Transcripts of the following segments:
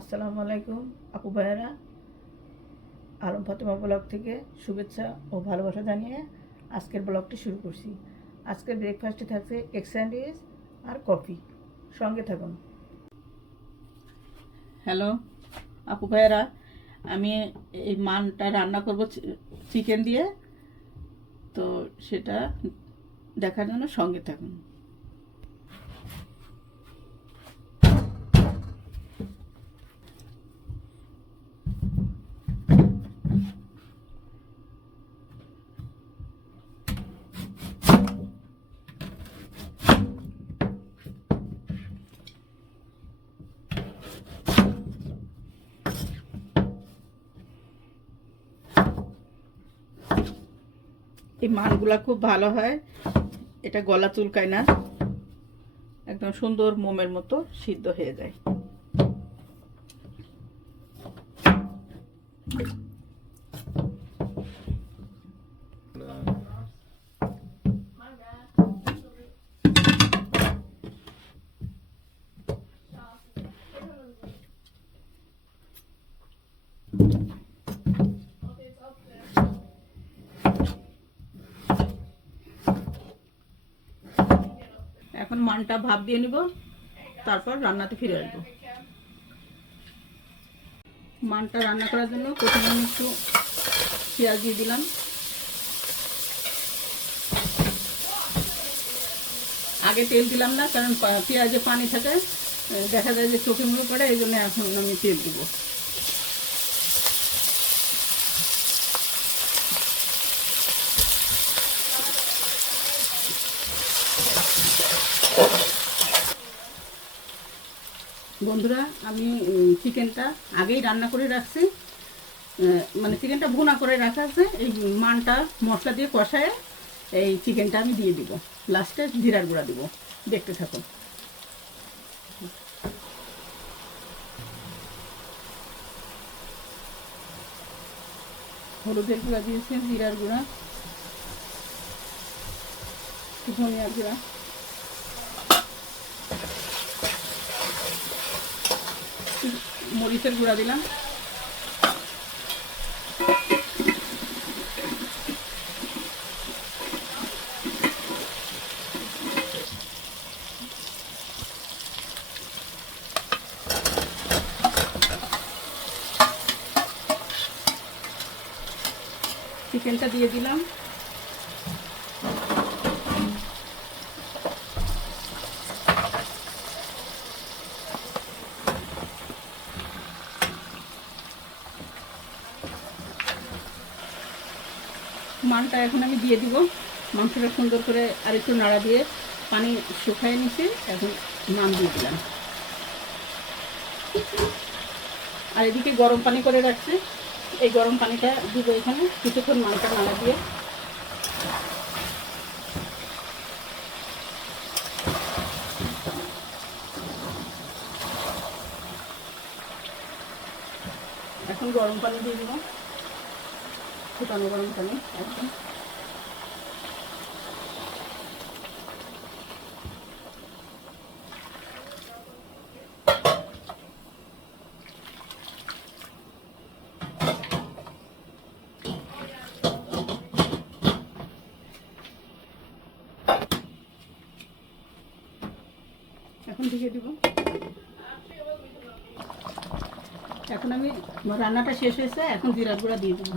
আসসালামু আলাইকুম আপু ভাইয়েরা, আলম ফাতেমা ব্লগ থেকে শুভেচ্ছা ও ভালোবাসা জানিয়ে আজকের ব্লগটি শুরু করছি। আজকের ব্রেকফাস্টে থাকছে এগ স্যান্ডউইচ আর কফি। সঙ্গে থাকুন। হ্যালো আপু ভাইয়েরা, আমি এই মানটা রান্না করব চিকেন দিয়ে, তো সেটা দেখার জন্য সঙ্গে থাকুন। এই মানগুলা খুব ভালো হয়, এটা গলা চুলকায় না, একদম সুন্দর মোমের মতো সিদ্ধ হয়ে যায়। এখন মানটা ভাপ দিয়ে নিব, তারপর রান্নাতে ফিরে আসবো। মানটা রান্না করার জন্য প্রথমে আমি একটু পেঁয়াজ দিয়ে দিলাম। আগে তেল দিলাম না, কারণ পেঁয়াজে পানি থাকে, দেখা যায় যে চোখে মুখে পড়ে, এই জন্য এখন আমি তেল দিব। বন্ধুরা, আমি চিকেনটা আগেই রান্না করে রাখছি, মানে চিকেনটা ভুনা করে রাখা আছে। এই মানটা মশলা দিয়ে কষায় এই চিকেনটা আমি দিয়ে দিব, লাস্টে জিরার গুঁড়া দিব। দেখতে থাকুন। হলুদের গুঁড়া দিয়েছি, জিরার গুঁড়া, ধনিয়ার গুঁড়া, মরিচের গুঁড়া দিলাম, চিকেনটা দিয়ে দিলাম। মানটা এখন আমি দিয়ে দিব। মাংসটা সুন্দর করে আর একটু নাড়া দিয়ে পানি শুকায় নিছে, এখন মান দিয়ে দিলাম। আর এদিকে গরম পানি করে রাখছি, এই গরম পানিটা দিব এখানে। কিছুক্ষণ মানটা নাড়া দিয়ে এখন গরম পানি দিয়ে দিব, ফুটানো গরম পানি একদম। এখন ঢেকে দিব। এখন আমি রান্নাটা শেষ হয়েছে, এখন জিরার গুঁড়া দিয়ে দেবো।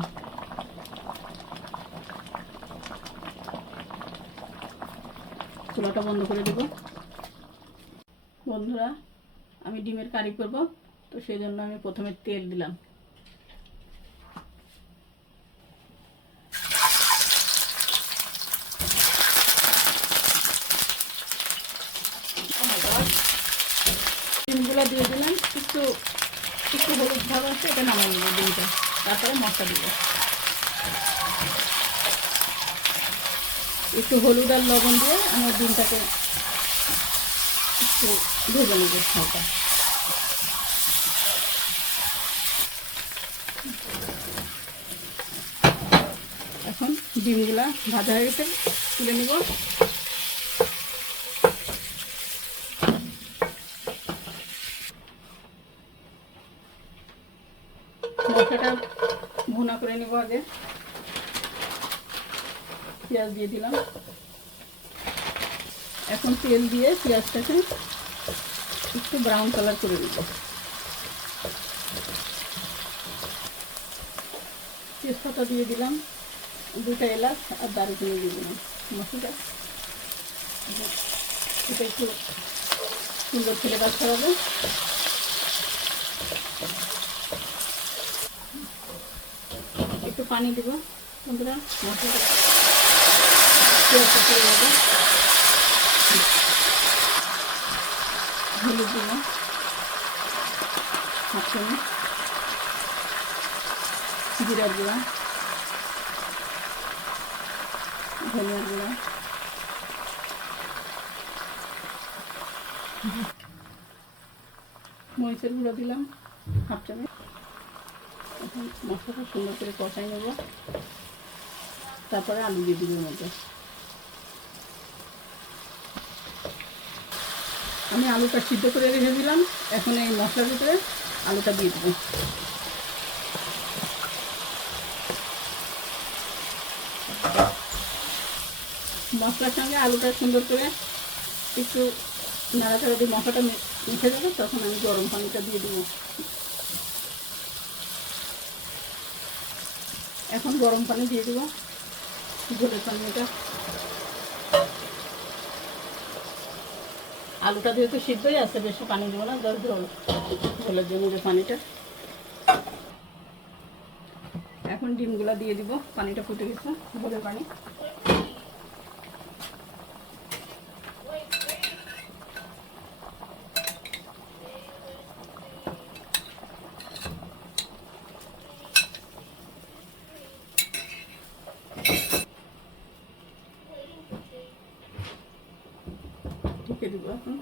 চুলাটা বন্ধ করে দেব। বন্ধুরা, আমি ডিমের কারি করব, তো সেই জন্য আমি প্রথমে তেল দিলাম। ডিমগুলো দিয়ে দিলাম, একটু একটু হলুদ ভাব আছে, এটা নামাই নেব ডিমটা, তারপরে মশলা দিব। একটু হলুদ আর লবণ দিয়ে আমার ডিমটাকে একটু ভেজে নেব হালকা। এখন ডিমগুলা ভাজা হয়ে গেছে, তুলে নেব। মশলাটা ভুনা করে নিব আগে। পেঁয়াজ দিয়ে দিলাম। এখন তেল দিয়ে পেঁয়াজটাকে একটু ব্রাউন কালার করে নিব। তেজপাতা দিয়ে দিলাম, 2টা এলাচ আর দারুচিনি দিয়ে দিলাম। মশলাটা এটা একটু সুন্দর ছেলে রাখতে হবে। একটু পানি দেবো বন্ধুরা, মশলাটা পেঁয়াজটা করে যাবে। হলুদ দেবো 1 চামচ, জিরার গুঁড়া, ধনিয়ার গুঁড়া, মরিচের গুঁড়ো দিলাম 1/2 চামচ। এখন মশলাটা সুন্দর করে কষাই নেব, তারপরে আলু দিয়ে দিব এর মধ্যে। আমি আলুটা সিদ্ধ করে রেখে দিলাম, এখন এই মশলার ভিতরে আলুটা দিয়ে দেবো। মশলার সঙ্গে আলুটা সুন্দর করে একটু নাড়াচাড়া দিয়ে মশলাটা মিশে যাবে, তখন আমি গরম পানিটা দিয়ে দেবো। এখন গরম পানি দিয়ে দেবো, ঝোলের পানিটা। আলুটা যেহেতু সিদ্ধই আছে, বেশি পানি দেবো না, জল ঝোলের জন্য যে পানিটা। এখন ডিমগুলা দিয়ে দিব, পানিটা ফুটে গেছে, ঝোলের পানি। ঢেকে দিব এখন।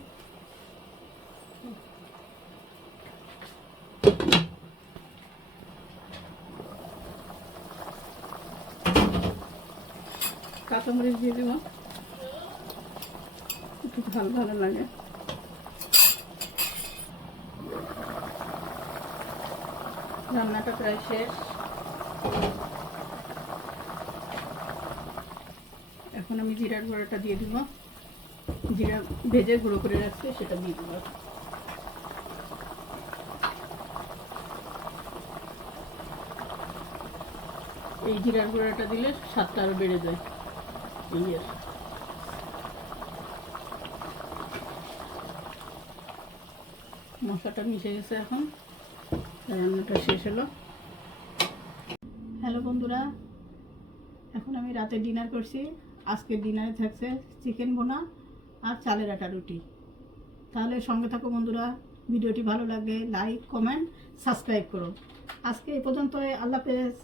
কাঁচামরিচ দিয়ে দিব, একটু ঝাল ভালো লাগে। রান্নাটা প্রায় শেষ। এখন আমি জিরার গুঁড়োটা দিয়ে দিব, জিরা ভেজে গুঁড়ো করে রাখছি সেটা দিয়ে দিব। এই জিরার গুঁড়োটা দিলে স্বাদটা আরো বেড়ে যায়। এই মশলাটা মিশে গেছে, এখন রান্নাটা শেষ হলো। হ্যালো বন্ধুরা, এখন আমি রাতে ডিনার করছি। আজকের ডিনারে থাকছে চিকেন ভুনা আর চালের আটা রুটি। তাহলে সঙ্গে থাকো বন্ধুরা, ভিডিওটি ভালো লাগলে লাইক, কমেন্ট, সাবস্ক্রাইব করো। আজকে এই পর্যন্ত, আল্লাহ হাফেজ।